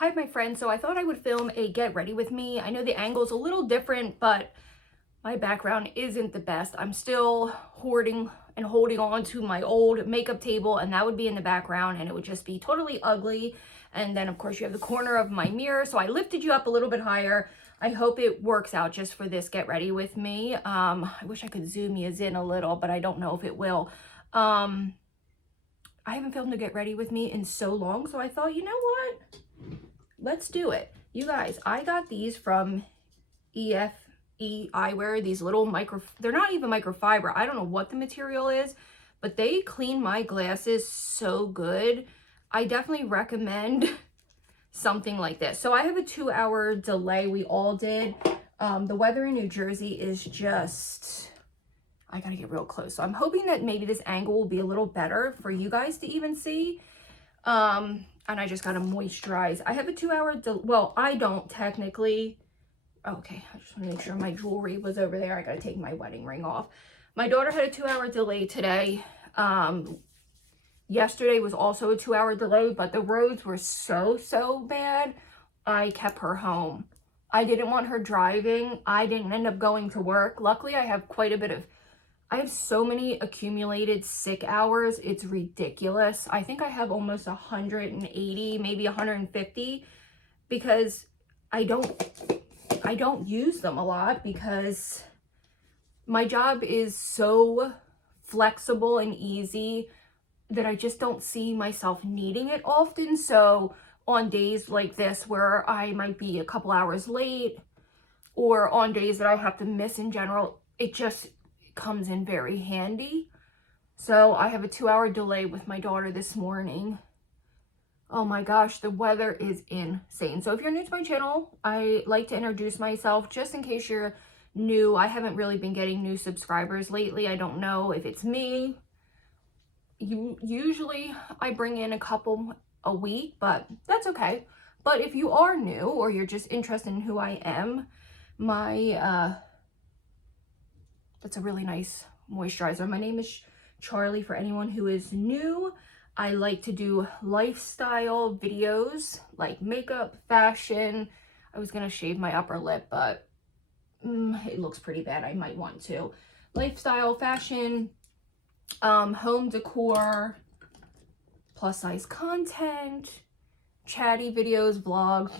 Hi, my friends. So I thought I would film a get ready with me. I know the angle's a little different, but my background isn't the best. I'm still hoarding and holding on to my old makeup table, and that would be in the background, and it would just be totally ugly. And then, of course, you have the corner of my mirror. So I lifted you up a little bit higher. I hope it works out just for this get ready with me. I wish I could zoom you in a little, but I don't know if it will. I haven't filmed a get ready with me in so long, so I thought, you know what? Let's do it. You guys, I got these from EFE Eyewear, these little they're not even microfiber. I don't know what the material is, but they clean my glasses so good. I definitely recommend something like this. So I have a 2-hour delay. We all did. The weather in New Jersey is just, I gotta get real close. So I'm hoping that maybe this angle will be a little better for you guys to even see. And I just gotta moisturize. I have a 2-hour well, I don't technically. Okay, I just want to make sure my jewelry was over there. I gotta take my wedding ring off. My daughter had a 2-hour delay today. Yesterday was also a 2-hour delay, but the roads were so bad. I kept her home. I didn't want her driving. I didn't end up going to work. Luckily, I have quite a bit of, I have so many accumulated sick hours. It's ridiculous. I think I have almost 180, maybe 150, because I don't use them a lot because my job is so flexible and easy that I just don't see myself needing it often. So on days like this where I might be a couple hours late, or on days that I have to miss in general, it just comes in very handy. So I have a 2-hour delay with my daughter this morning. Oh my gosh, the weather is insane. So if you're new to my channel, I like to introduce myself just in case you're new. I haven't really been getting new subscribers lately. I don't know if it's me. Usually I bring in a couple a week, but that's okay. But if you are new or you're just interested in who I am, that's a really nice moisturizer. My name is Charlie for anyone who is new. I like to do lifestyle videos like makeup, fashion. I was gonna shave my upper lip, but it looks pretty bad. I might want to. Lifestyle, fashion, home decor, plus size content, chatty videos, vlogs,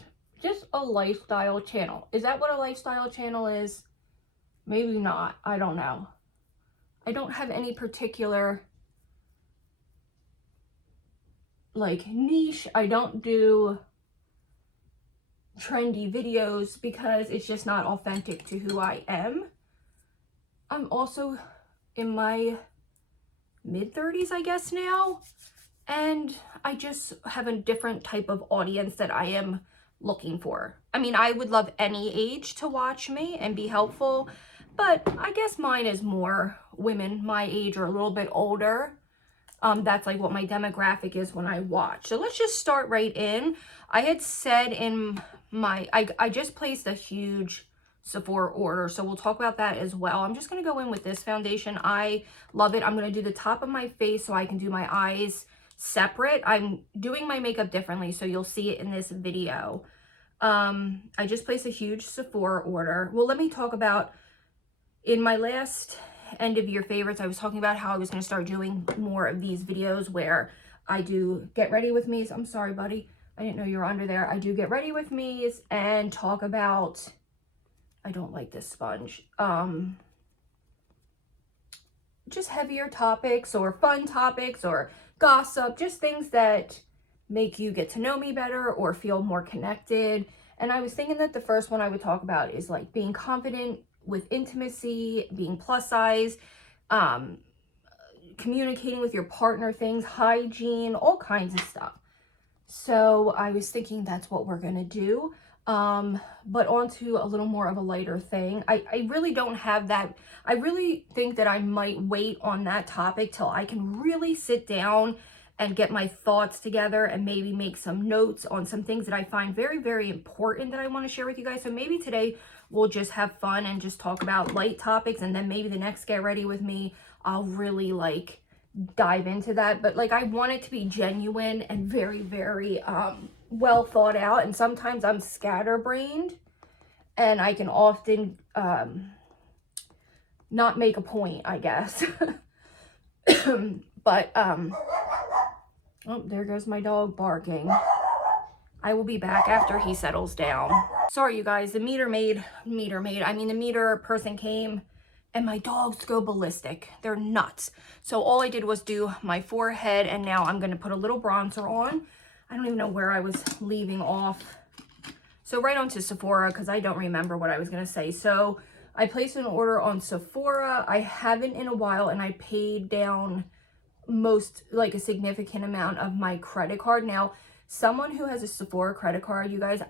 just a lifestyle channel. Is that what a lifestyle channel is? Maybe not. I don't know. I don't have any particular like niche. I don't do trendy videos because it's just not authentic to who I am. I'm also in my mid-30s, I guess now, and I just have a different type of audience that I am looking for. I mean, I would love any age to watch me and be helpful, but I guess mine is more women my age or a little bit older. That's like what my demographic is when I watch. So let's just start right in. I had said in my, I just placed a huge Sephora order, so we'll talk about that as well. I'm just going to go in with this foundation. I love it. I'm going to do the top of my face so I can do my eyes separate. I'm doing my makeup differently, so you'll see it in this video. I just placed a huge Sephora order. Well, let me talk about, in my last end of year favorites, I was talking about how I was going to start doing more of these videos where I do get ready with me's. I'm sorry, buddy. I didn't know you were under there. I do get ready with me's and talk about, I don't like this sponge, just heavier topics or fun topics or gossip, just things that make you get to know me better or feel more connected. And I was thinking that the first one I would talk about is like being confident with intimacy, being plus size, communicating with your partner, things, hygiene, all kinds of stuff. So I was thinking that's what we're gonna do. But onto a little more of a lighter thing. I really don't have that. I really think that I might wait on that topic till I can really sit down and get my thoughts together and maybe make some notes on some things that I find very important that I want to share with you guys. So maybe today we'll just have fun and just talk about light topics, and then maybe the next get ready with me, I'll really like dive into that. But like, I want it to be genuine and very well thought out, and sometimes I'm scatterbrained and I can often not make a point, I guess. But oh, there goes my dog barking. I will be back after he settles down. Sorry, you guys, the meter person came and my dogs go ballistic. They're nuts. So all I did was do my forehead, and now I'm gonna put a little bronzer on. I don't even know where I was leaving off. So right onto Sephora, because I don't remember what I was gonna say. So I placed an order on Sephora. I haven't in a while, and I paid down a significant amount of my credit card. Now, someone who has a Sephora credit card, you guys,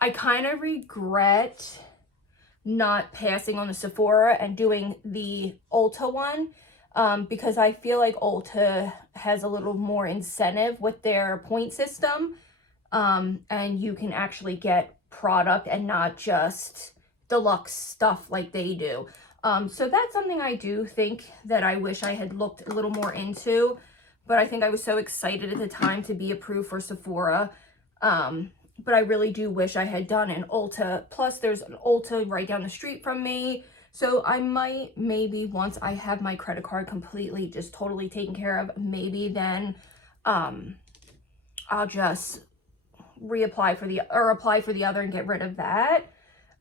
I kind of regret not passing on the Sephora and doing the Ulta one, because I feel like Ulta has a little more incentive with their point system, and you can actually get product and not just deluxe stuff like they do. So that's something I do think that I wish I had looked a little more into, but I think I was so excited at the time to be approved for Sephora. But I really do wish I had done an Ulta. Plus there's an Ulta right down the street from me. So I might, maybe once I have my credit card completely just totally taken care of, maybe then I'll just apply for the other and get rid of that.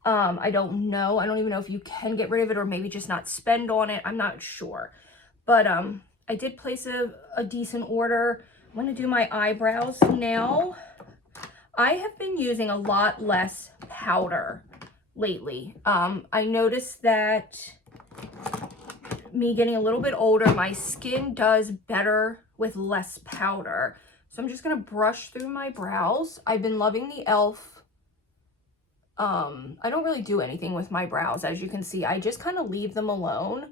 I don't know. I don't even know if you can get rid of it or maybe just not spend on it. I'm not sure. But I did place a decent order. I'm going to do my eyebrows now. I have been using a lot less powder lately. I noticed that me getting a little bit older, my skin does better with less powder. So I'm just going to brush through my brows. I've been loving the e.l.f. I don't really do anything with my brows, as you can see. I just kind of leave them alone.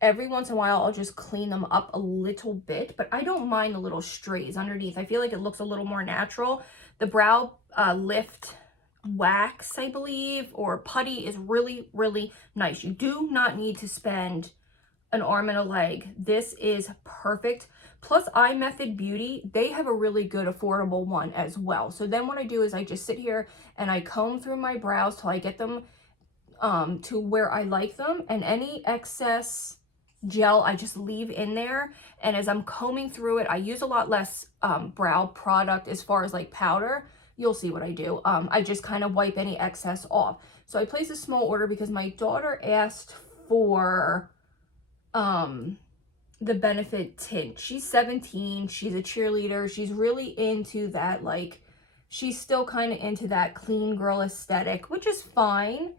Every once in a while, I'll just clean them up a little bit, but I don't mind the little strays underneath. I feel like it looks a little more natural. The brow lift wax, I believe, or putty is really, really nice. You do not need to spend an arm and a leg. This is perfect. Plus iMethod Beauty, they have a really good affordable one as well. So then what I do is I just sit here and I comb through my brows till I get them to where I like them, and any excess gel I just leave in there. And as I'm combing through it, I use a lot less brow product as far as like powder. You'll see what I do. I just kind of wipe any excess off. So I placed a small order because my daughter asked for the Benefit tint. She's 17, she's a cheerleader, she's really into that, like, she's still kind of into that clean girl aesthetic, which is fine.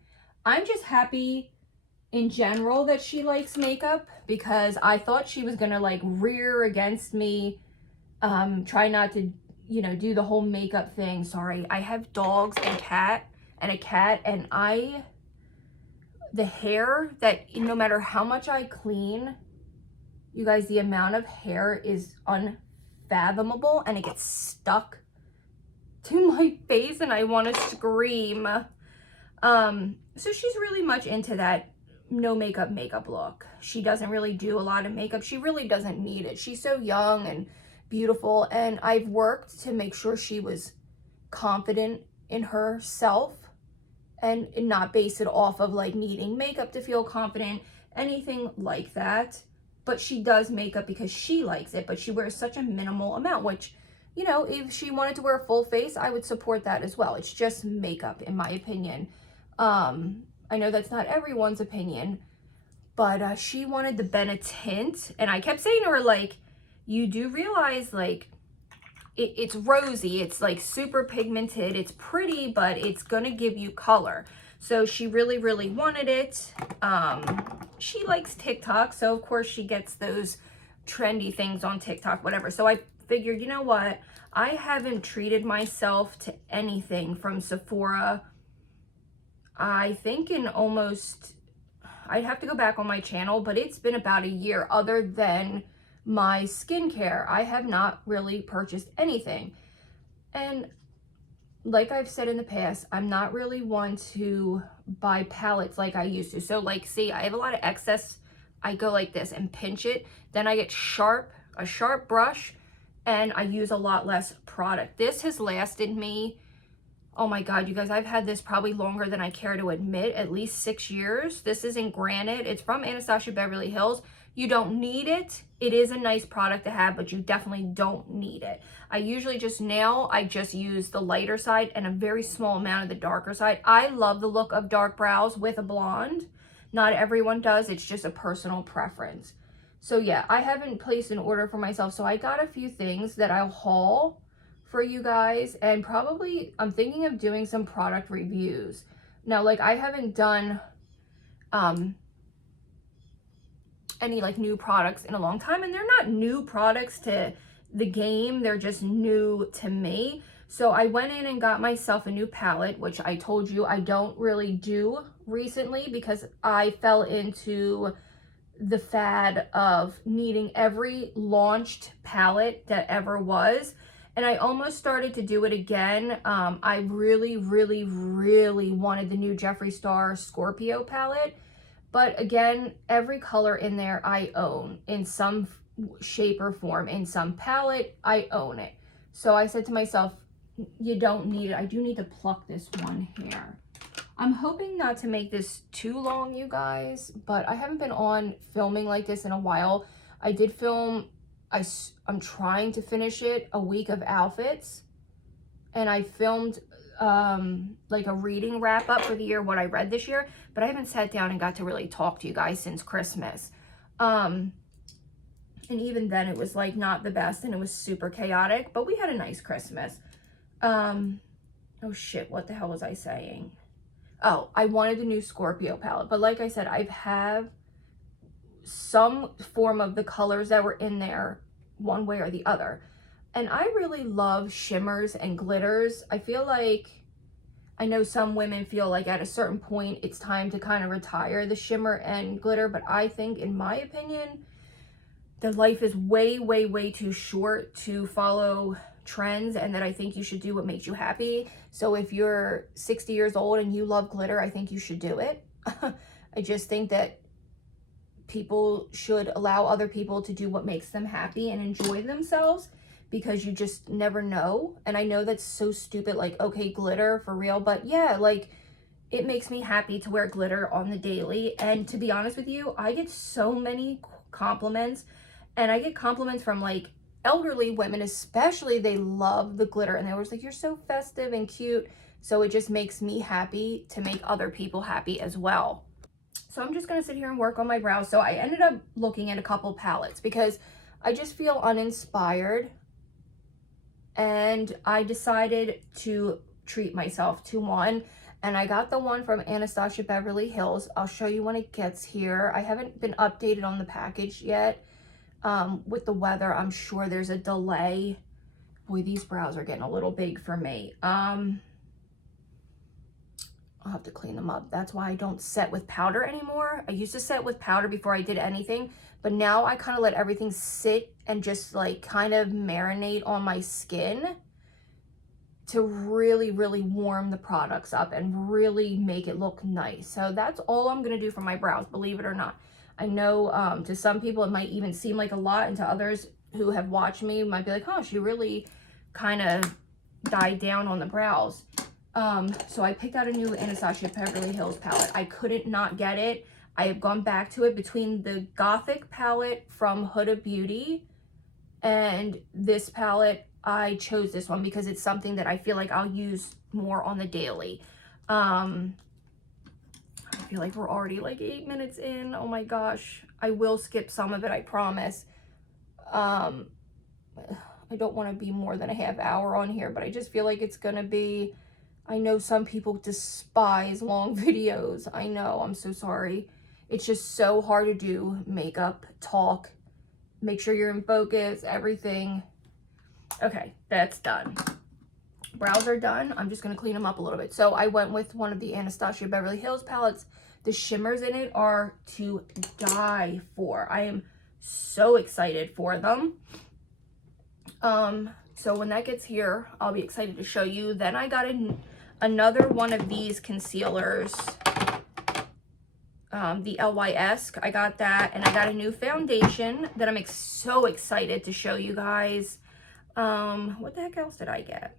I'm just happy in general that she likes makeup, because I thought she was gonna like rear against me, try not to, you know, do the whole makeup thing. Sorry, I have dogs and a cat, and the hair that, no matter how much I clean, you guys, the amount of hair is unfathomable, and it gets stuck to my face and I want to scream. So she's really much into that no makeup look. She doesn't really do a lot of makeup. She really doesn't need it. She's so young and beautiful, and I've worked to make sure she was confident in herself and not base it off of like needing makeup to feel confident, anything like that. But she does makeup because she likes it, but she wears such a minimal amount, which, you know, if she wanted to wear a full face, I would support that as well. It's just makeup, in my opinion. I know that's not everyone's opinion, but she wanted the Benefit tint, and I kept saying to her, like, you do realize, like, it's rosy, it's like super pigmented, it's pretty, but it's gonna give you color. So she really, really wanted it. She likes TikTok, so of course she gets those trendy things on TikTok, whatever. So I figured, you know what? I haven't treated myself to anything from Sephora, I think, in almost, I'd have to go back on my channel, but it's been about a year. Other than my skincare, I have not really purchased anything. And like I've said in the past, I'm not really one to buy palettes like I used to. So like, see, I have a lot of excess. I go like this and pinch it. Then I get a sharp brush, and I use a lot less product. This has lasted me, oh my God, you guys, I've had this probably longer than I care to admit, at least 6 years. This is in Granite. It's from Anastasia Beverly Hills. You don't need it. It is a nice product to have, but you definitely don't need it. I usually just use the lighter side and a very small amount of the darker side. I love the look of dark brows with a blonde. Not everyone does. It's just a personal preference. So yeah, I haven't placed an order for myself. So I got a few things that I'll haul for you guys, and probably I'm thinking of doing some product reviews. Now, like, I haven't done any like new products in a long time, and they're not new products to the game, they're just new to me. So I went in and got myself a new palette, which I told you I don't really do recently because I fell into the fad of needing every launched palette that ever was, and I almost started to do it again. I really wanted the new Jeffree Star Scorpio palette, but again, every color in there I own in some shape or form. In some palette, I own it. So I said to myself, you don't need it. I do need to pluck this one hair. I'm hoping not to make this too long, you guys, but I haven't been on filming like this in a while. I did film, I'm trying to finish it, a week of outfits, and I filmed like a reading wrap up for the year, what I read this year, but I haven't sat down and got to really talk to you guys since Christmas. And even then it was like not the best, and it was super chaotic, but we had a nice Christmas. Oh shit, what the hell was I saying? Oh, I wanted the new Scorpio palette, but like I said, I have some form of the colors that were in there one way or the other. And I really love shimmers and glitters. I feel like, I know some women feel like at a certain point it's time to kind of retire the shimmer and glitter, but I think, in my opinion, the life is way too short to follow trends, and that I think you should do what makes you happy. So if you're 60 years old and you love glitter, I think you should do it. I just think that people should allow other people to do what makes them happy and enjoy themselves, because you just never know. And I know that's so stupid, like, okay, glitter for real, but yeah, like, it makes me happy to wear glitter on the daily. And to be honest with you, I get so many compliments, and I get compliments from like elderly women especially. They love the glitter, and they always like, you're so festive and cute. So it just makes me happy to make other people happy as well. So I'm just gonna sit here and work on my brows. So I ended up looking at a couple palettes because I just feel uninspired, and I decided to treat myself to one, and I got the one from Anastasia Beverly Hills. I'll show you when it gets here. I haven't been updated on the package yet. With the weather, I'm sure there's a delay. Boy, these brows are getting a little big for me. I'll have to clean them up. That's why I don't set with powder anymore. I used to set with powder before I did anything, but now I kind of let everything sit and just like kind of marinate on my skin to really warm the products up and really make it look nice. So that's all I'm gonna do for my brows, believe it or not. I know to some people it might even seem like a lot, and to others who have watched me might be like, oh, she really kind of died down on the brows. So I picked out a new Anastasia Beverly Hills palette. I couldn't not get it. I have gone back to it between the Gothic palette from Huda Beauty and this palette. I chose this one because it's something that I feel like I'll use more on the daily. I feel like we're already like 8 minutes in. Oh my gosh. I will skip some of it, I promise. I don't want to be more than a half hour on here, but I just feel like it's gonna be, I know some people despise long videos. I know, I'm so sorry. It's just so hard to do makeup, talk, make sure you're in focus, everything. Okay, that's done. Brows are done. I'm just gonna clean them up a little bit. So I went with one of the Anastasia Beverly Hills palettes. The shimmers in it are to die for. I am so excited for them. So when that gets here, I'll be excited to show you. Then I got another one of these concealers, the LYS. I got that, and I got a new foundation that I'm so excited to show you guys. What the heck else did I get?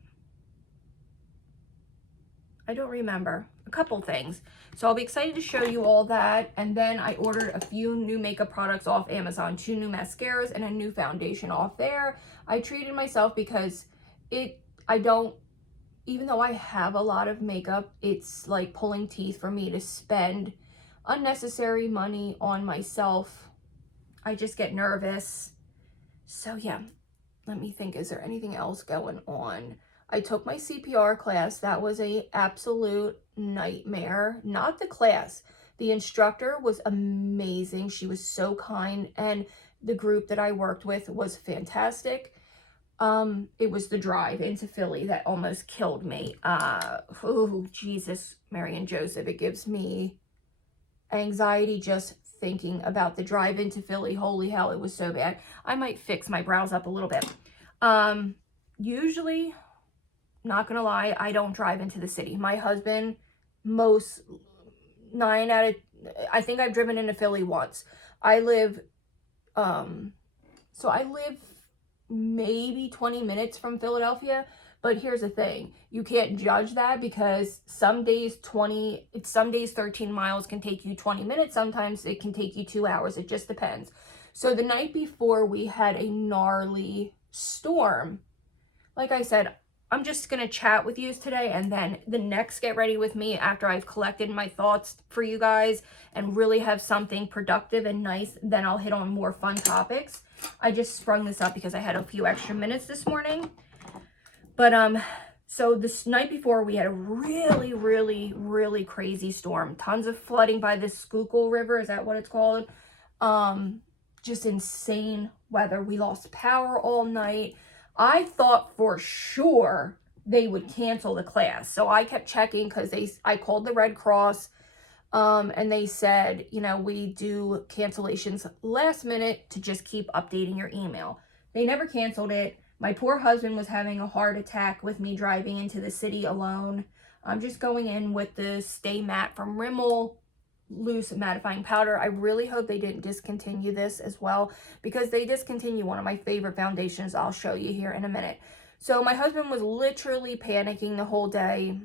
I don't remember. A couple things. So I'll be excited to show you all that. And then I ordered a few new makeup products off Amazon. 2 new mascaras and a new foundation off there. I treated myself because even though I have a lot of makeup, it's like pulling teeth for me to spend unnecessary money on myself. I just get nervous. So yeah, let me think. Is there anything else going on? I took my CPR class. That was a absolute nightmare. Not the class. The instructor was amazing. She was so kind, and the group that I worked with was fantastic. It was the drive into Philly that almost killed me. Oh, Jesus, Mary and Joseph, it gives me anxiety just thinking about the drive into Philly. Holy hell, it was so bad. I might fix my brows up a little bit. Usually, not gonna lie, I don't drive into the city. My husband, I think I've driven into Philly once. I live maybe 20 minutes from Philadelphia, but here's the thing. You can't judge that because some days 13 miles can take you 20 minutes. Sometimes it can take you 2 hours. It just depends. So the night before, we had a gnarly storm. Like I said, I'm just going to chat with you today, and then the next Get Ready With Me, after I've collected my thoughts for you guys and really have something productive and nice, then I'll hit on more fun topics. I just sprung this up because I had a few extra minutes this morning. But so this night before, we had a really, really, really crazy storm. Tons of flooding by the Schuylkill River. Is that what it's called? Just insane weather. We lost power all night. I thought for sure they would cancel the class. So I kept checking because I called the Red Cross, and they said, you know, we do cancellations last minute to just keep updating your email. They never canceled it. My poor husband was having a heart attack with me driving into the city alone. I'm just going in with the Stay Matte from Rimmel loose mattifying powder. I really hope they didn't discontinue this as well, because they discontinue one of my favorite foundations I'll show you here in a minute. So my husband was literally panicking the whole day,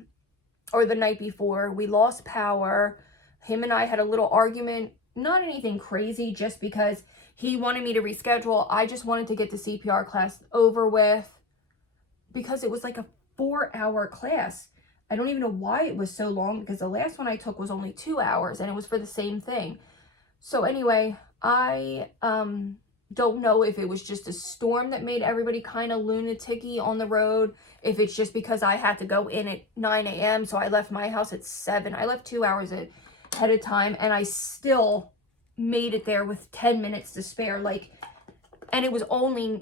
or the night before. We lost power. Him and I had a little argument, not anything crazy, just because he wanted me to reschedule. I just wanted to get the CPR class over with because it was like a 4-hour class. I don't even know why it was so long, because the last one I took was only 2 hours and it was for the same thing. So anyway, I don't know if it was just a storm that made everybody kind of lunatic-y on the road, if it's just because I had to go in at 9 a.m. So I left my house at 7. I left 2 hours ahead of time, and I still made it there with 10 minutes to spare. And it was only,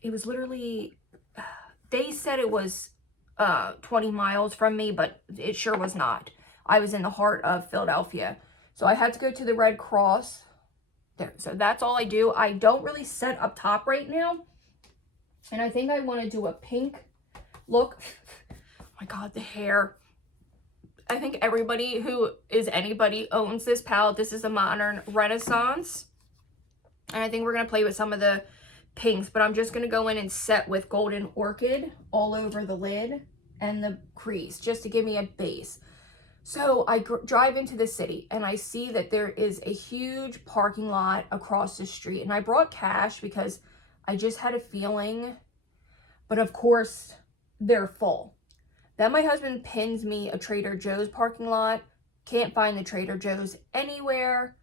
it was literally, they said it was 20 miles from me, but it sure was not. I was in the heart of Philadelphia. So I had to go to the Red Cross. There. So that's all I do. I don't really set up top right now. And I think I want to do a pink look. Oh my God, the hair. I think everybody who is anybody owns this palette. This is a Modern Renaissance. And I think we're going to play with some of the pinks, but I'm just going to go in and set with Golden Orchid all over the lid and the crease, just to give me a base. So I drive into the city, and I see that there is a huge parking lot across the street, and I brought cash because I just had a feeling, but of course they're full. Then my husband pins me a Trader Joe's parking lot, can't find the Trader Joe's anywhere,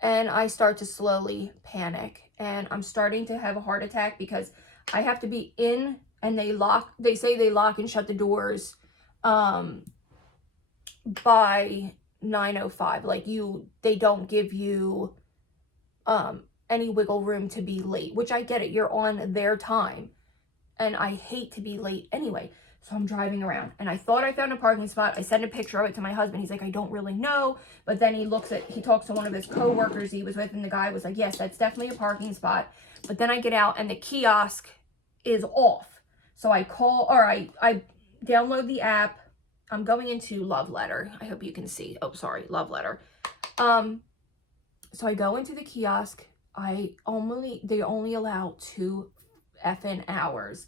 and I start to slowly panic. And I'm starting to have a heart attack because I have to be in, and they say they lock and shut the doors by 9:05. Like they don't give you any wiggle room to be late, which I get it. You're on their time, and I hate to be late anyway. So I'm driving around, and I thought I found a parking spot. I sent a picture of it to my husband. He's like, I don't really know. But then he talks to one of his coworkers he was with, and the guy was like, yes, that's definitely a parking spot. But then I get out, and the kiosk is off. So I download the app. I'm going into Love Letter. I hope you can see. Oh, sorry, Love Letter. So I go into the kiosk. They only allow 2 effing hours.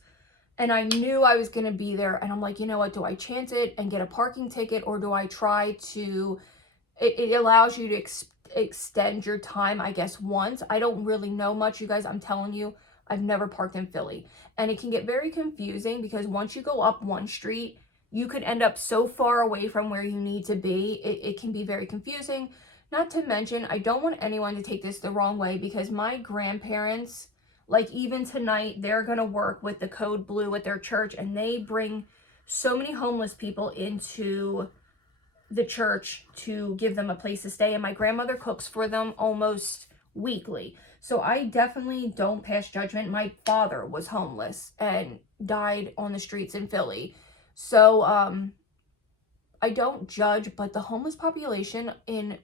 And I knew I was going to be there. And I'm like, you know what? Do I chance it and get a parking ticket, or do I try to... It allows you to extend your time, I guess, once. I don't really know much, you guys. I'm telling you, I've never parked in Philly. And it can get very confusing because once you go up one street, you could end up so far away from where you need to be. It can be very confusing. Not to mention, I don't want anyone to take this the wrong way, because my grandparents, like even tonight, they're going to work with the Code Blue at their church, and they bring so many homeless people into the church to give them a place to stay, and my grandmother cooks for them almost weekly. So I definitely don't pass judgment. My father was homeless and died on the streets in Philly. So I don't judge, but the homeless population in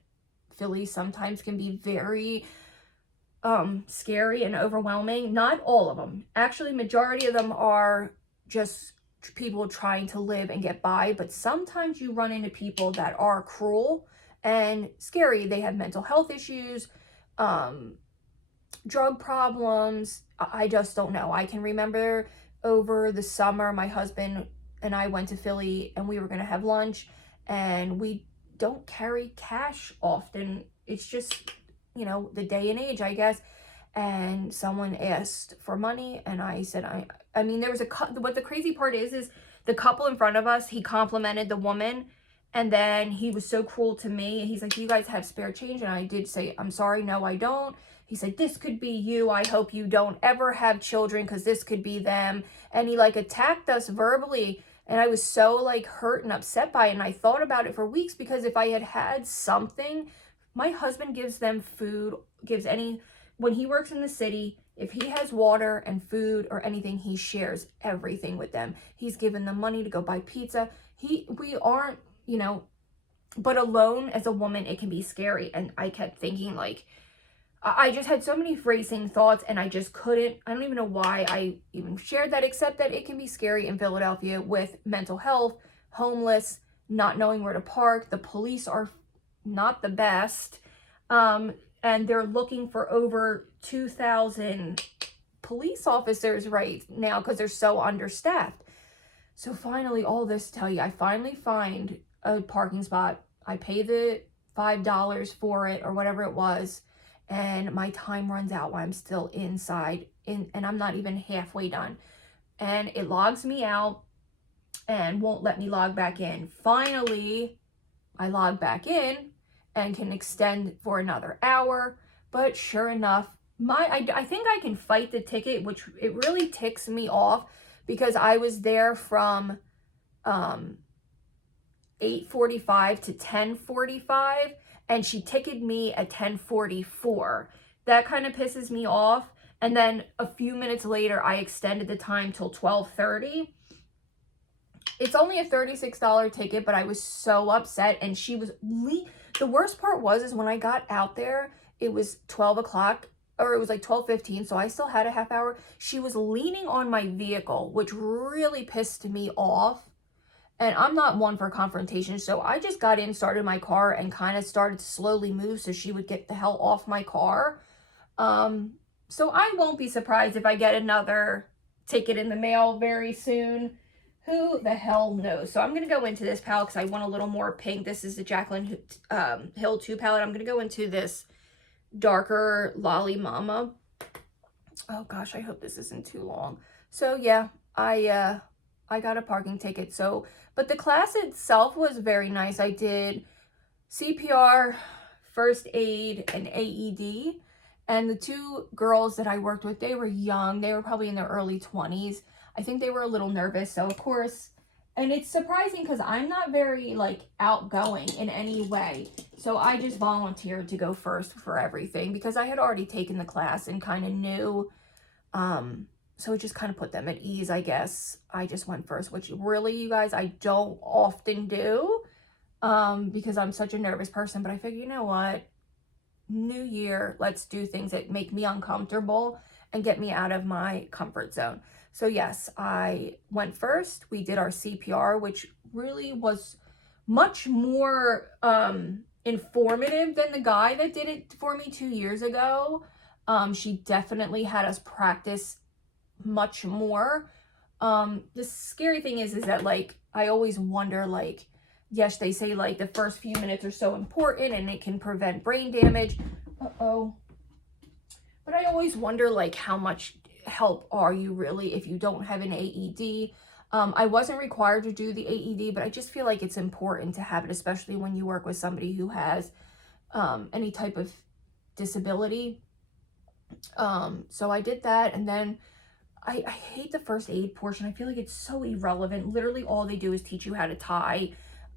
Philly sometimes can be very scary and overwhelming. Not all of them. Actually, majority of them are just people trying to live and get by, but sometimes you run into people that are cruel and scary. They have mental health issues, drug problems. I just don't know. I can remember over the summer, my husband and I went to Philly and we were going to have lunch, and we don't carry cash often. It's just, you know, the day and age, I guess. And someone asked for money, and I said, I mean, there was what the crazy part is the couple in front of us, he complimented the woman, and then he was so cruel to me. He's like, "Do you guys have spare change?" And I did say, "I'm sorry, no, I don't." He said, "This could be you. I hope you don't ever have children, because this could be them." And he like attacked us verbally, and I was so like hurt and upset by it. And I thought about it for weeks, because if I had had something, my husband gives them food, when he works in the city, if he has water and food or anything, he shares everything with them. He's given them money to go buy pizza. We aren't, you know, but alone as a woman, it can be scary. And I kept thinking, like, I just had so many racing thoughts, and I just couldn't. I don't even know why I even shared that, except that it can be scary in Philadelphia with mental health, homeless, not knowing where to park. The police are not the best. And they're looking for over 2,000 police officers right now because they're so understaffed. So finally, all this to tell you, I finally find a parking spot. I pay the $5 for it or whatever it was, and my time runs out while I'm still inside, and I'm not even halfway done. And it logs me out and won't let me log back in. Finally, I log back in and can extend for another hour. But sure enough, I think I can fight the ticket, which it really ticks me off, because I was there from 8:45 to 10:45, and she ticketed me at 10:44. That kind of pisses me off. And then a few minutes later, I extended the time till 12:30. It's only a $36 ticket, but I was so upset, and she was the worst part is when I got out there, it was 12 o'clock, or it was like 12:15, so I still had a half hour. She was leaning on my vehicle, which really pissed me off, and I'm not one for confrontation, so I just got in, started my car, and kind of started to slowly move so she would get the hell off my car. So I won't be surprised if I get another ticket in the mail very soon. Who the hell knows? So I'm going to go into this palette because I want a little more pink. This is the Jaclyn Hill 2 palette. I'm going to go into this darker Lolly Mama. Oh gosh, I hope this isn't too long. So yeah, I got a parking ticket. So, but the class itself was very nice. I did CPR, first aid, and AED. And the two girls that I worked with, they were young. They were probably in their early 20s. I think they were a little nervous. So, of course, and it's surprising because I'm not very, like, outgoing in any way. So I just volunteered to go first for everything because I had already taken the class and kind of knew. So it just kind of put them at ease, I guess. I just went first, which really, you guys, I don't often do because I'm such a nervous person. But I figured, you know what? New year, let's do things that make me uncomfortable and get me out of my comfort zone. So yes, I went first. We did our CPR, which really was much more informative than the guy that did it for me 2 years ago. She definitely had us practice much more. The scary thing is that like, I always wonder, like, yes, they say like the first few minutes are so important and it can prevent brain damage. Uh-oh. But I always wonder like how much help are you really if you don't have an AED. I wasn't required to do the AED, but I just feel like it's important to have it, especially when you work with somebody who has any type of disability. So I did that, and then I hate the first aid portion. I feel like it's so irrelevant. Literally all they do is teach you how to tie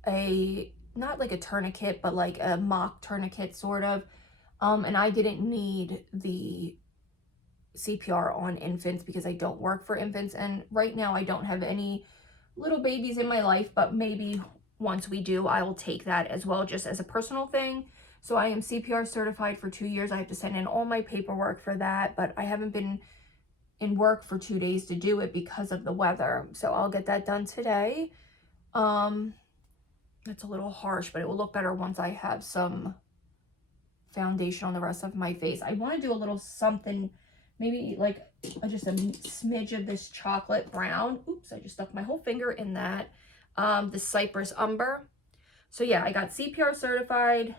a, not like a tourniquet, but like a mock tourniquet sort of. And I didn't need the CPR on infants because I don't work for infants. And right now I don't have any little babies in my life, but maybe once we do, I will take that as well, just as a personal thing. So I am CPR certified for 2 years. I have to send in all my paperwork for that, but I haven't been in work for 2 days to do it because of the weather. So I'll get that done today. That's a little harsh, but it will look better once I have some foundation on the rest of my face. I want to do a little something, maybe like just a smidge of this chocolate brown. Oops, I just stuck my whole finger in that. The Cypress Umber. So yeah, I got CPR certified,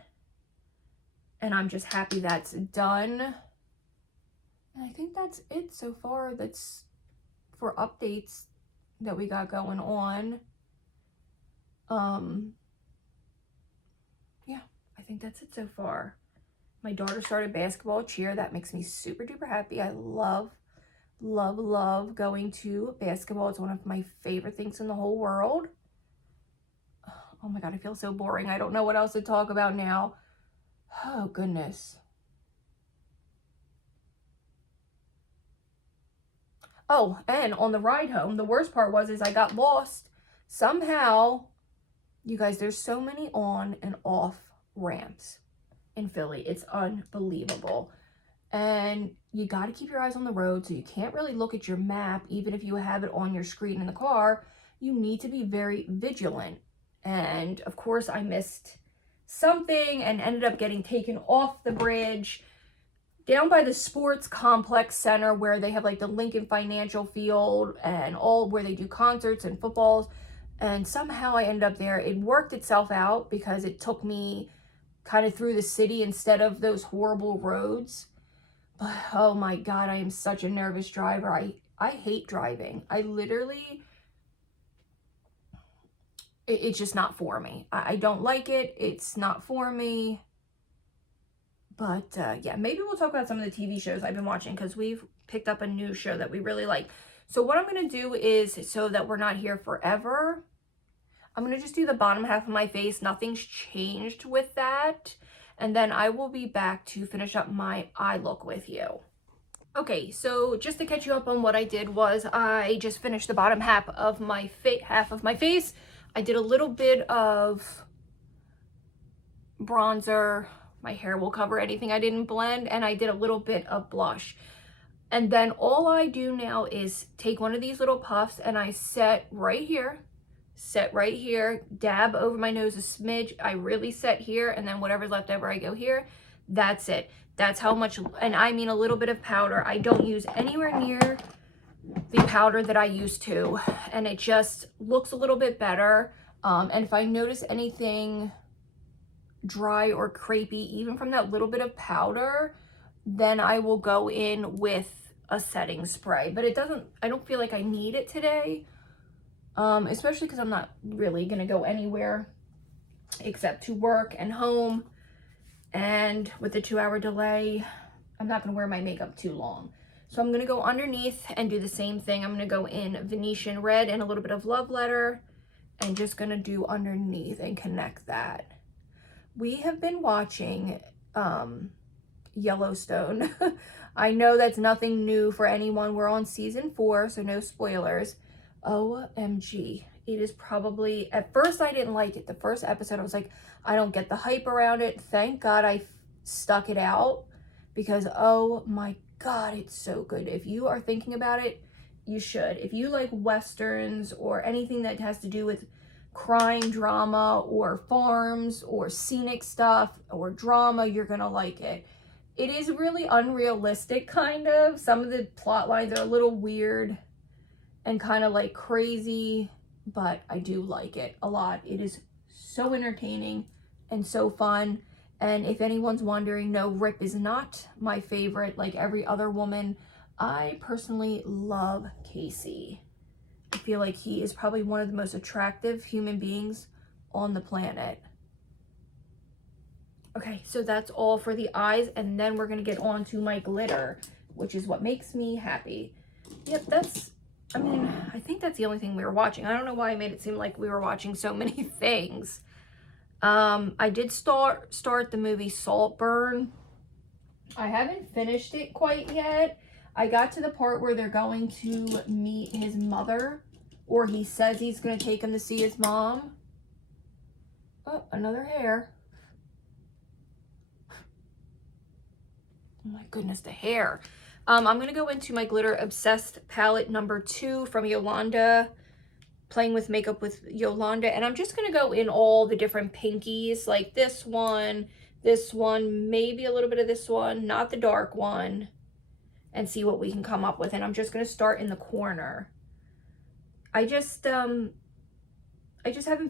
and I'm just happy that's done. And I think that's it so far. That's for updates that we got going on. Yeah, I think that's it so far. My daughter started basketball cheer. That makes me super duper happy. I love, love, love going to basketball. It's one of my favorite things in the whole world. Oh my God, I feel so boring. I don't know what else to talk about now. Oh goodness. Oh, and on the ride home, the worst part was I got lost. Somehow, you guys, there's so many on and off ramps in Philly. It's unbelievable. And you got to keep your eyes on the road, so you can't really look at your map, even if you have it on your screen in the car. You need to be very vigilant. And of course, I missed something and ended up getting taken off the bridge down by the sports complex center where they have like the Lincoln Financial Field and all where they do concerts and footballs. And somehow I ended up there. It worked itself out because it took me kind of through the city instead of those horrible roads. But oh my God, I am such a nervous driver. I hate driving. I literally, it's just not for me. I don't like it. It's not for me. But yeah, maybe we'll talk about some of the TV shows I've been watching, because we've picked up a new show that we really like. So what I'm going to do is, so that we're not here forever, I'm going to just do the bottom half of my face. Nothing's changed with that. And then I will be back to finish up my eye look with you. Okay, so just to catch you up on what I did was I just finished the bottom half of my face. I did a little bit of bronzer. My hair will cover anything I didn't blend. And I did a little bit of blush. And then all I do now is take one of these little puffs and I set right here, dab over my nose a smidge. I really set here, and then whatever's left over, I go here. That's it. That's how much, and I mean a little bit of powder. I don't use anywhere near the powder that I used to, and it just looks a little bit better. And if I notice anything dry or crepey, even from that little bit of powder, then I will go in with a setting spray. But it doesn't, I don't feel like I need it today, especially because I'm not really gonna go anywhere except to work and home. And with the 2-hour delay, I'm not gonna wear my makeup too long. So I'm gonna go underneath and do the same thing. I'm gonna go in Venetian red and a little bit of Love Letter, and just gonna do underneath and connect that. We have been watching Yellowstone. I know that's nothing new for anyone. We're on season 4, so no spoilers. OMG. It is probably, at first I didn't like it. The first episode, I was like, I don't get the hype around it. Thank God I stuck it out, because oh my God, it's so good. If you are thinking about it, you should. If you like Westerns or anything that has to do with crime drama or farms or scenic stuff or drama, you're gonna like it. It is really unrealistic, kind of. Some of the plot lines are a little weird and kind of like crazy, but I do like it a lot. It is so entertaining and so fun. And if anyone's wondering, no, Rip is not my favorite like every other woman. I personally love Casey. I feel like he is probably one of the most attractive human beings on the planet. Okay, so that's all for the eyes, and then we're gonna get on to my glitter, which is what makes me happy. Yep, I mean, I think that's the only thing we were watching. I don't know why I made it seem like we were watching so many things. I did start the movie Saltburn. I haven't finished it quite yet. I got to the part where they're going to meet his mother, or he says he's gonna take him to see his mom. Oh, another hair. Oh my goodness, the hair. I'm going to go into my Glitter Obsessed palette number 2 from Yolanda, Playing with Makeup with Yolanda. And I'm just going to go in all the different pinkies, like this one, maybe a little bit of this one, not the dark one, and see what we can come up with. And I'm just going to start in the corner. I just haven't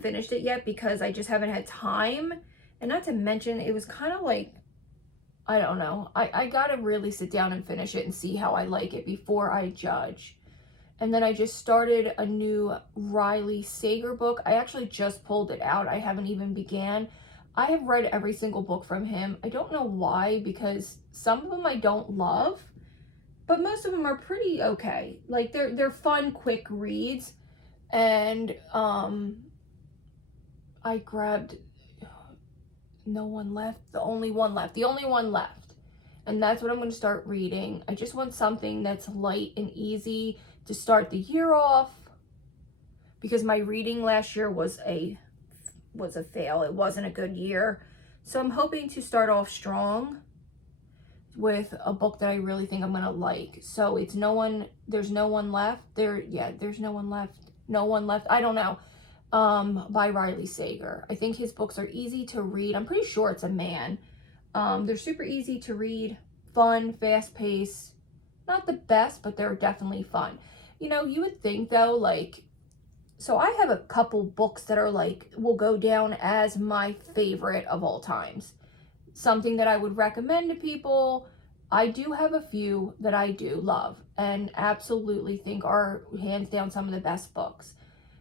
finished it yet because I just haven't had time. And not to mention, it was kind of like, I don't know. I gotta really sit down and finish it and see how I like it before I judge. And then I just started a new Riley Sager book. I actually just pulled it out. I haven't even began. I have read every single book from him. I don't know why, because some of them I don't love, but most of them are pretty okay. Like they're fun, quick reads. And I grabbed No One Left, the only one left. And that's what I'm going to start reading. I just want something that's light and easy to start the year off, because my reading last year was a fail. It wasn't a good year. So I'm hoping to start off strong with a book that I really think I'm going to like. So it's There's No One Left. There's No One Left. No One Left. I don't know. By Riley Sager. I think his books are easy to read. I'm pretty sure it's a man. They're super easy to read, fun, fast paced. Not the best, but they're definitely fun. You know, you would think though, like, so I have a couple books that are like, will go down as my favorite of all times. Something that I would recommend to people. I do have a few that I do love and absolutely think are hands down some of the best books.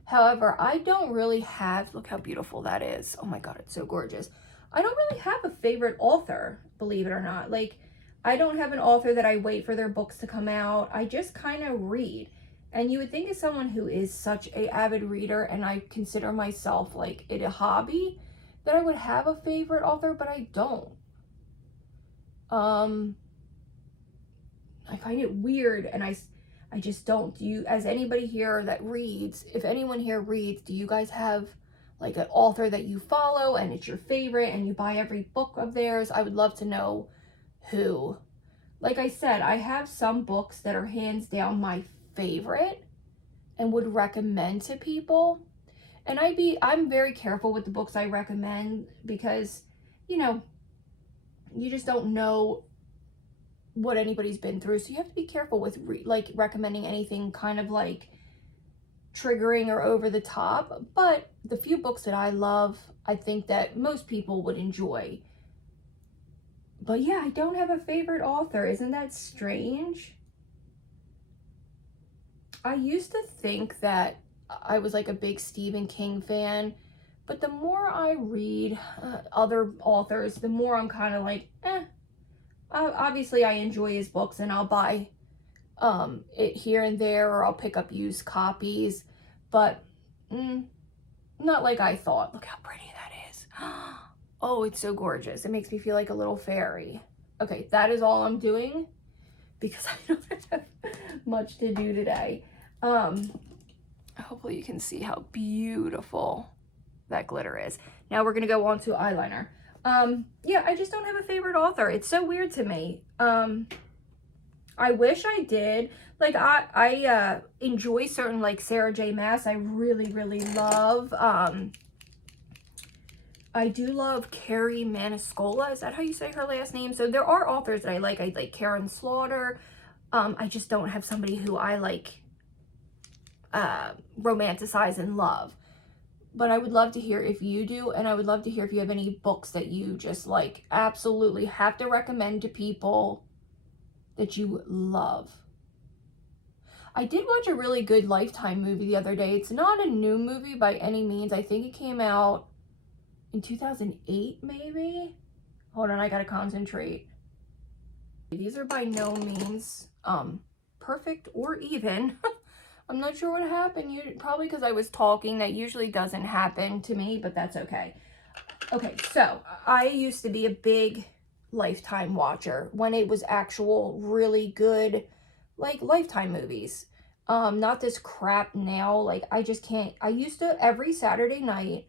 However, I don't really have, look how beautiful that is. Oh my God, it's so gorgeous. I don't really have a favorite author, believe it or not. Like, I don't have an author that I wait for their books to come out. I just kind of read. And you would think as someone who is such an avid reader, and I consider myself like it a hobby, that I would have a favorite author, but I don't. I find it weird, and I just don't. Do you, as anybody here that reads, if anyone here reads, do you guys have like an author that you follow and it's your favorite and you buy every book of theirs? I would love to know who. Like I said, I have some books that are hands down my favorite and would recommend to people. And I'm very careful with the books I recommend because, you know, you just don't know what anybody's been through, so you have to be careful with recommending anything kind of like triggering or over the top. But the few books that I love, I think that most people would enjoy. But yeah, I don't have a favorite author. Isn't that strange? I used to think that I was like a big Stephen King fan, but the more I read other authors, the more I'm kind of like, obviously I enjoy his books and I'll buy it here and there, or I'll pick up used copies, but not like I thought. Look how pretty that is. Oh, it's so gorgeous. It makes me feel like a little fairy. Okay, that is all I'm doing because I don't have much to do today. Hopefully you can see how beautiful that glitter is. Now we're gonna go on to eyeliner. Yeah, I just don't have a favorite author. It's so weird to me. I wish I did. Like, I enjoy certain, like, Sarah J. Maas. I really, really love. I do love Carrie Maniscola. Is that how you say her last name? So there are authors that I like. I like Karen Slaughter. I just don't have somebody who I like romanticize and love. But I would love to hear if you do, and I would love to hear if you have any books that you just like absolutely have to recommend to people that you love. I did watch a really good Lifetime movie the other day. It's not a new movie by any means. I think it came out in 2008 maybe. Hold on, I gotta concentrate. These are by no means perfect or even. I'm not sure what happened. Probably because I was talking. That usually doesn't happen to me, but that's okay. Okay, so I used to be a big Lifetime watcher when it was actual really good, like, Lifetime movies. Not this crap now. Like, I just can't. I used to, every Saturday night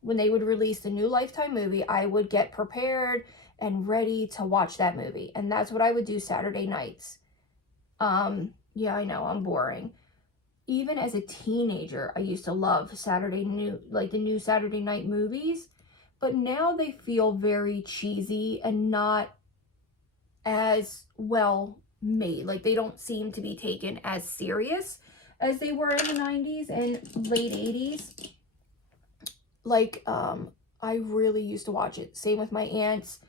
when they would release a new Lifetime movie, I would get prepared and ready to watch that movie. And that's what I would do Saturday nights. Yeah, I know, I'm boring. Even as a teenager, I used to love the new Saturday night movies, but now they feel very cheesy and not as well made. Like, they don't seem to be taken as serious as they were in the 90s and late 80s. Like, I really used to watch it. Same with my aunts.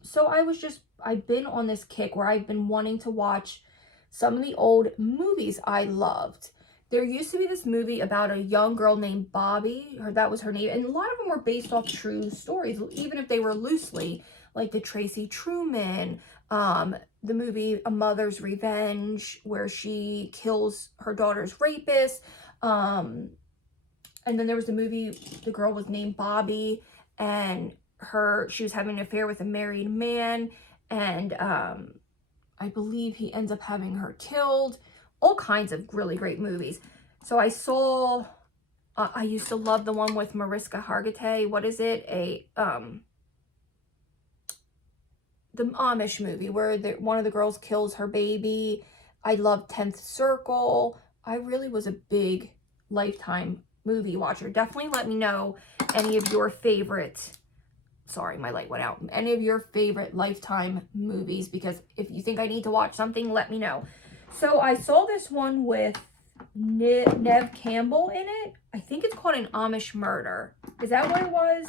So I've been on this kick where I've been wanting to watch some of the old movies I loved. There used to be this movie about a young girl named Bobby, or that was her name, and a lot of them were based off true stories, even if they were loosely, like the Tracy Truman, the movie A Mother's Revenge, where she kills her daughter's rapist, and then there was the movie, the girl was named Bobby, and she was having an affair with a married man, and I believe he ends up having her killed. All kinds of really great movies. So I used to love the one with Mariska Hargitay. What is it? The Amish movie where one of the girls kills her baby. I loved 10th Circle. I really was a big Lifetime movie watcher. Definitely let me know any of your favorite, sorry, my light went out, any of your favorite Lifetime movies, because if you think I need to watch something, let me know. So I saw this one with Nev Campbell in it. I think it's called An Amish Murder. Is that what it was?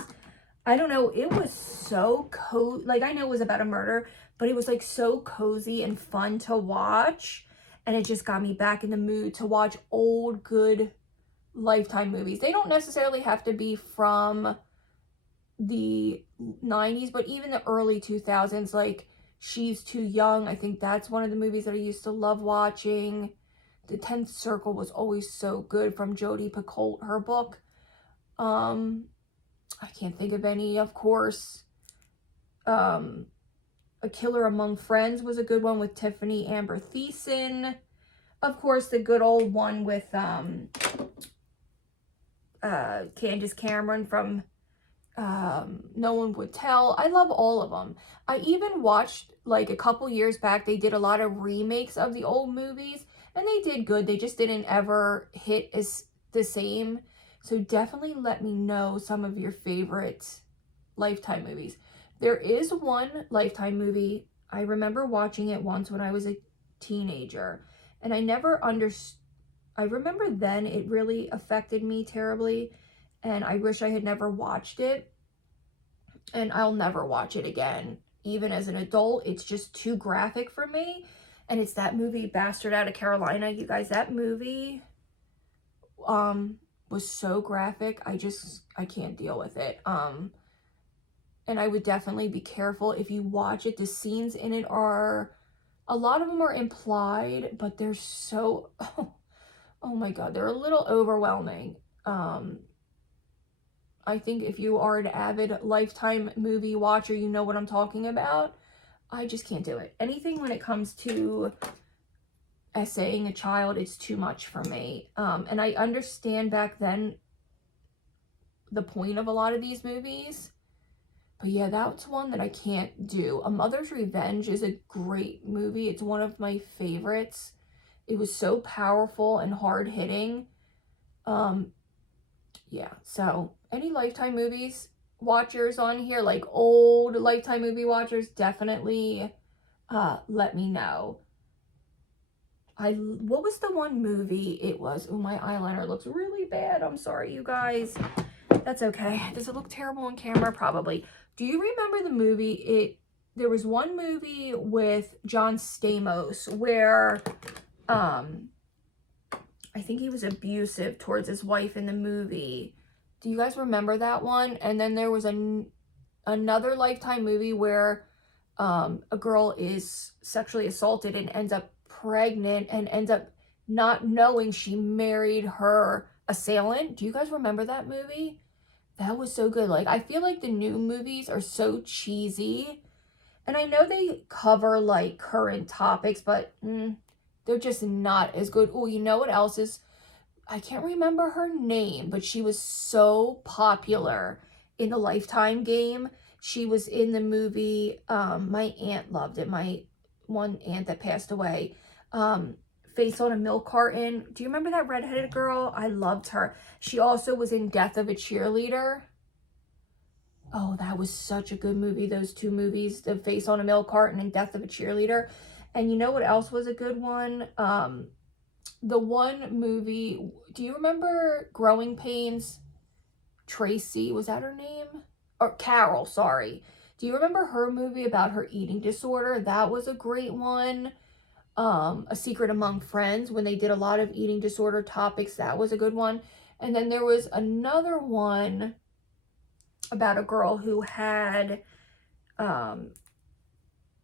I don't know. It was so like, I know it was about a murder, but it was like so cozy and fun to watch. And it just got me back in the mood to watch old, good Lifetime movies. They don't necessarily have to be from the 90s, but even the early 2000s, like She's Too Young. I think that's one of the movies that I used to love watching. The 10th Circle was always so good, from Jodi Picoult, her book. I can't think of any, of course. A Killer Among Friends was a good one with Tiffany Amber Thiessen. Of course, the good old one with Candace Cameron from No One Would Tell. I love all of them. I even watched, like, a couple years back, they did a lot of remakes of the old movies, and they did good. They just didn't ever hit as the same. So definitely let me know some of your favorite Lifetime movies. There is one Lifetime movie, I remember watching it once when I was a teenager, and I never understood. I remember then it really affected me terribly, and I wish I had never watched it, and I'll never watch it again. Even as an adult, it's just too graphic for me, and it's that movie Bastard Out of Carolina. You guys, that movie was so graphic. I can't deal with it. And I would definitely be careful if you watch it. The scenes in it are, a lot of them are implied, but they're so, oh my God, they're a little overwhelming. I think if you are an avid Lifetime movie watcher, you know what I'm talking about. I just can't do it. Anything when it comes to essaying a child, it's too much for me. And I understand back then the point of a lot of these movies. But yeah, that's one that I can't do. A Mother's Revenge is a great movie. It's one of my favorites. It was so powerful and hard-hitting. Yeah, so any Lifetime movies, watchers on here, like old Lifetime movie watchers, definitely let me know. What was the one movie it was? Oh, my eyeliner looks really bad. I'm sorry, you guys. That's okay. Does it look terrible on camera? Probably. Do you remember the movie? There was one movie with John Stamos where I think he was abusive towards his wife in the movie. Do you guys remember that one? And then there was another Lifetime movie where a girl is sexually assaulted and ends up pregnant and ends up not knowing she married her assailant. Do you guys remember that movie? That was so good. Like, I feel like the new movies are so cheesy. And I know they cover, like, current topics, but they're just not as good. Oh, you know what else is? I can't remember her name, but she was so popular in the Lifetime game. She was in the movie, my aunt loved it. My one aunt that passed away. Face on a Milk Carton. Do you remember that redheaded girl? I loved her. She also was in Death of a Cheerleader. Oh, that was such a good movie. Those two movies, The Face on a Milk Carton and Death of a Cheerleader. And you know what else was a good one? The one movie, do you remember Growing Pains? Tracy, was that her name? Or Carol, sorry. Do you remember her movie about her eating disorder? That was a great one. A Secret Among Friends, when they did a lot of eating disorder topics, that was a good one. And then there was another one about a girl who had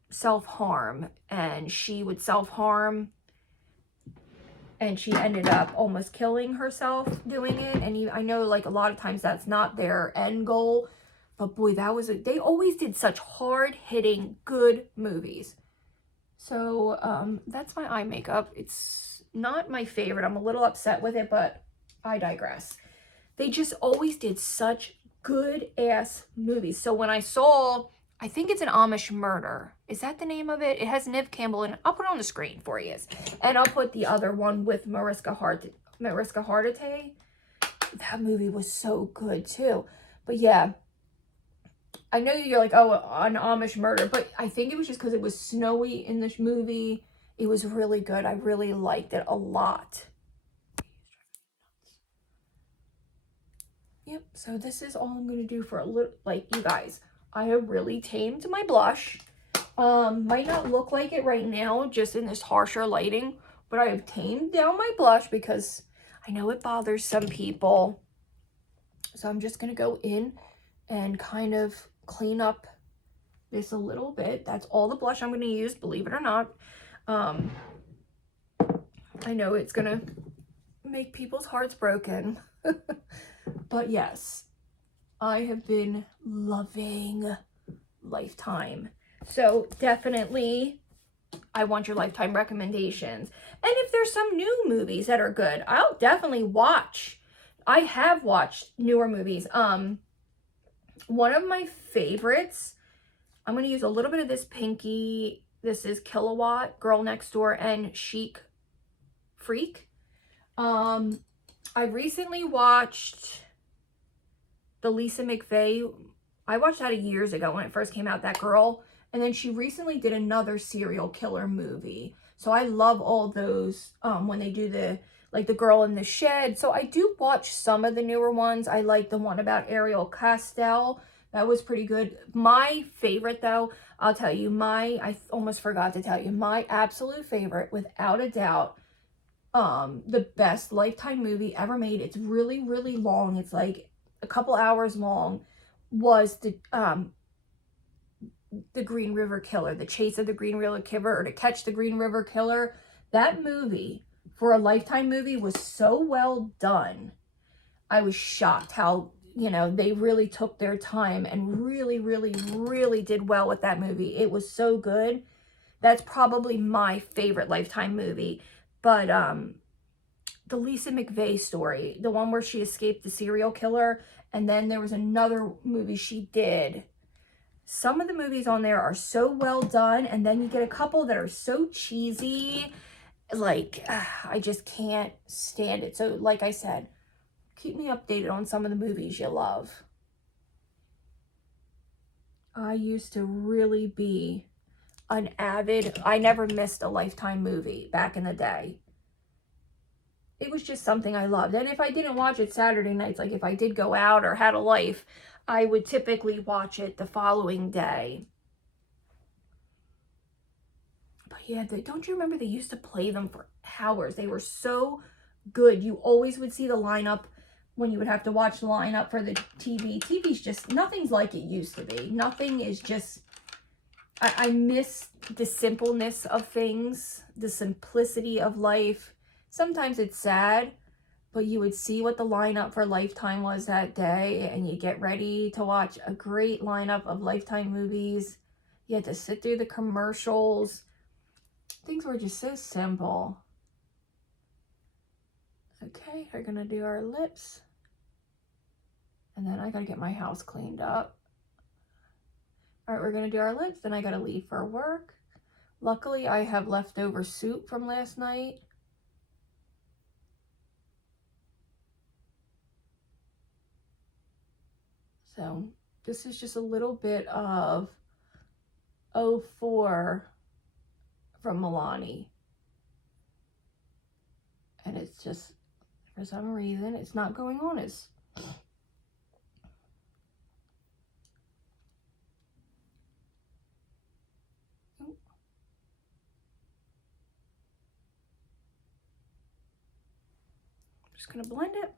self-harm, and she would self-harm and she ended up almost killing herself doing it. And I know, like, a lot of times that's not their end goal, but boy, they always did such hard-hitting good movies. So that's my eye makeup. It's not my favorite. I'm a little upset with it, but I digress. They just always did such good ass movies. So when I saw, I think it's An Amish Murder. Is that the name of it? It has Neve Campbell in it. I'll put it on the screen for you. And I'll put the other one with Mariska Hargitay. That movie was so good too. But yeah, I know you're like, oh, An Amish Murder, but I think it was just because it was snowy in this movie. It was really good. I really liked it a lot. Yep, so this is all I'm going to do for a little, like, you guys, I have really tamed my blush. Might not look like it right now, just in this harsher lighting, but I have tamed down my blush because I know it bothers some people. So I'm just going to go in and kind of clean up this a little bit. That's all the blush I'm going to use, believe it or not. I know it's going to make people's hearts broken. But yes, I have been loving Lifetime. So definitely, I want your Lifetime recommendations. And if there's some new movies that are good, I'll definitely watch. I have watched newer movies. One of my favorites, I'm going to use a little bit of this pinky. This is Kilowatt, Girl Next Door, and Chic Freak. I recently watched the Lisa McVeigh. I watched that years ago when it first came out, that girl. And then she recently did another serial killer movie. So I love all those when they do the Girl in the Shed. So I do watch some of the newer ones. I like the one about Ariel Castell. That was pretty good. My favorite, though, I'll tell you, I almost forgot to tell you, my absolute favorite, without a doubt, the best Lifetime movie ever made. It's really, really long. It's like a couple hours long. Was the Green River Killer, The Chase of the Green River Killer, or To Catch the Green River Killer. That movie, for a Lifetime movie, was so well done. I was shocked how, they really took their time and really, really, really did well with that movie. It was so good. That's probably my favorite Lifetime movie. But the Lisa McVeigh story, the one where she escaped the serial killer, and then there was another movie she did. Some of the movies on there are so well done, and then you get a couple that are so cheesy. Like, I just can't stand it. So, like I said, keep me updated on some of the movies you love. I used to really be an avid, I never missed a Lifetime movie back in the day. It was just something I loved. And if I didn't watch it Saturday nights, like if I did go out or had a life, I would typically watch it the following day. But yeah, don't you remember they used to play them for hours? They were so good. You always would see the lineup when you would have to watch the lineup for the TV. TV's just, nothing's like it used to be. Nothing is just, I miss the simpleness of things, the simplicity of life. Sometimes it's sad, but you would see what the lineup for Lifetime was that day, and you get ready to watch a great lineup of Lifetime movies. You had to sit through the commercials. Things were just so simple. Okay, we're gonna do our lips. And then I gotta get my house cleaned up. All right, we're gonna do our lips, then I gotta leave for work. Luckily, I have leftover soup from last night. So this is just a little bit of 04 from Milani. And it's just, for some reason, it's not going on as... Just gonna blend it.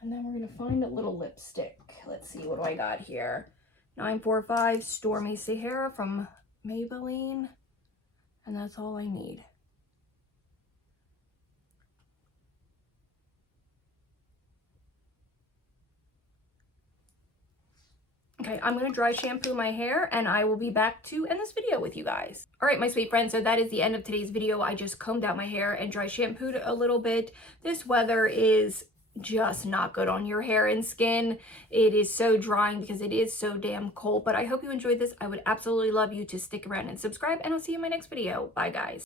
And then we're gonna find a little lipstick. Let's see, what do I got here? 945 Stormy Sahara from Maybelline. And that's all I need. Okay, I'm going to dry shampoo my hair and I will be back to end this video with you guys. All right, my sweet friends, so that is the end of today's video. I just combed out my hair and dry shampooed a little bit. This weather is just not good on your hair and skin. It is so drying because it is so damn cold, but I hope you enjoyed this. I would absolutely love you to stick around and subscribe, and I'll see you in my next video. Bye, guys.